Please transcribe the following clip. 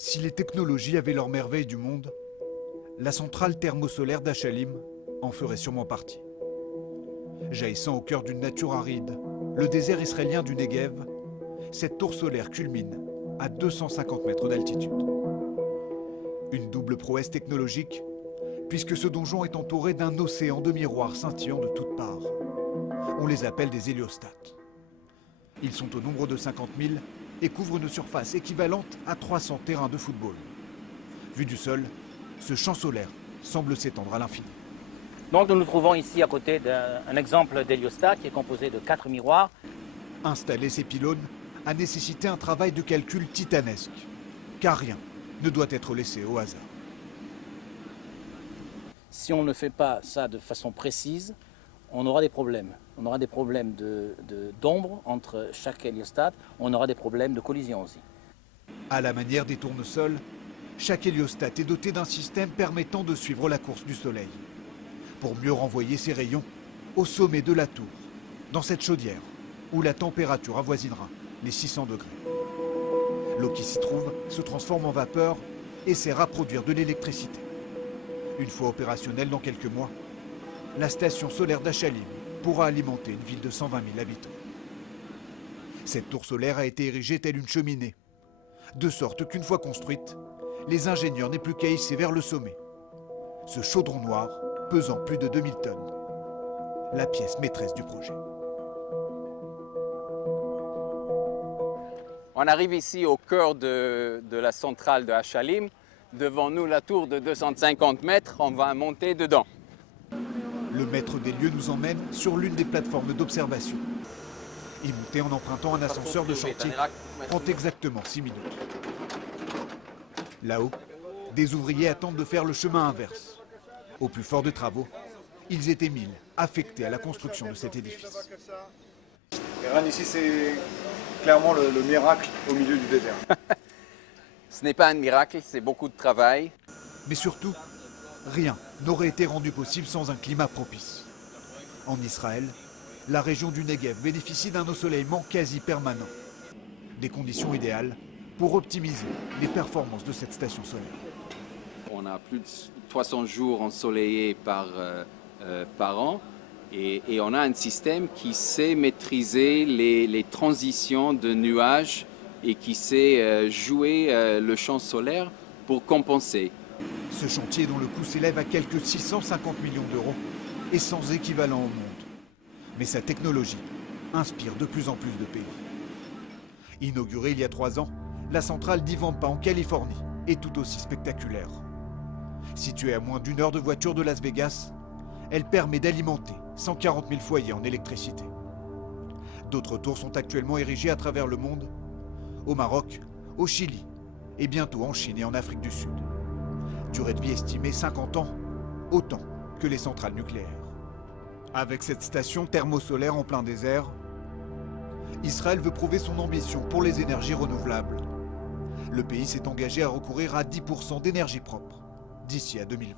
Si les technologies avaient leur merveille du monde, la centrale thermosolaire d'Achalim en ferait sûrement partie. Jaillissant au cœur d'une nature aride, le désert israélien du Negev, cette tour solaire culmine à 250 mètres d'altitude. Une double prouesse technologique, puisque ce donjon est entouré d'un océan de miroirs scintillant de toutes parts. On les appelle des héliostats. Ils sont au nombre de 50 000 et couvrent une surface équivalente à 300 terrains de football. Vu du sol, ce champ solaire semble s'étendre à l'infini. Donc nous nous trouvons ici à côté d'un exemple d'héliostat qui est composé de 4 miroirs. Installer ces pylônes a nécessité un travail de calcul titanesque, car rien ne doit être laissé au hasard. Si on ne fait pas ça de façon précise, on aura des problèmes. On aura des problèmes d'ombre entre chaque héliostat, on aura des problèmes de collision aussi. À la manière des tournesols, chaque héliostat est doté d'un système permettant de suivre la course du soleil, pour mieux renvoyer ses rayons au sommet de la tour, dans cette chaudière où la température avoisinera les 600 degrés. L'eau qui s'y trouve se transforme en vapeur et sert à produire de l'électricité. Une fois opérationnelle dans quelques mois, la station solaire d'Achalim pourra alimenter une ville de 120 000 habitants. Cette tour solaire a été érigée telle une cheminée, de sorte qu'une fois construite, les ingénieurs n'aient plus qu'à hisser vers le sommet ce chaudron noir pesant plus de 2000 tonnes, la pièce maîtresse du projet. On arrive ici au cœur de la centrale de Achalim. Devant nous, la tour de 250 mètres, on va monter dedans. Le maître des lieux nous emmène sur l'une des plateformes d'observation. Y monter en empruntant un ascenseur de chantier prend exactement 6 minutes. Là-haut, des ouvriers attendent de faire le chemin inverse. Au plus fort des travaux, ils étaient 1000 affectés à la construction de cet édifice. Eran, ici, c'est clairement le miracle au milieu du désert. Ce n'est pas un miracle, c'est beaucoup de travail. Mais surtout, rien n'aurait été rendu possible sans un climat propice. En Israël, la région du Negev bénéficie d'un ensoleillement quasi permanent. Des conditions idéales pour optimiser les performances de cette station solaire. On a plus de 300 jours ensoleillés par an et on a un système qui sait maîtriser les transitions de nuages et qui sait jouer le champ solaire pour compenser. Ce chantier, dont le coût s'élève à quelques 650 millions d'euros, est sans équivalent au monde. Mais sa technologie inspire de plus en plus de pays. Inaugurée il y a 3 ans, la centrale d'Ivampa en Californie est tout aussi spectaculaire. Située à moins d'1 heure de voiture de Las Vegas, elle permet d'alimenter 140 000 foyers en électricité. D'autres tours sont actuellement érigées à travers le monde, au Maroc, au Chili et bientôt en Chine et en Afrique du Sud. Durée de vie estimée 50 ans, autant que les centrales nucléaires. Avec cette station thermosolaire en plein désert, Israël veut prouver son ambition pour les énergies renouvelables. Le pays s'est engagé à recourir à 10% d'énergie propre d'ici à 2020.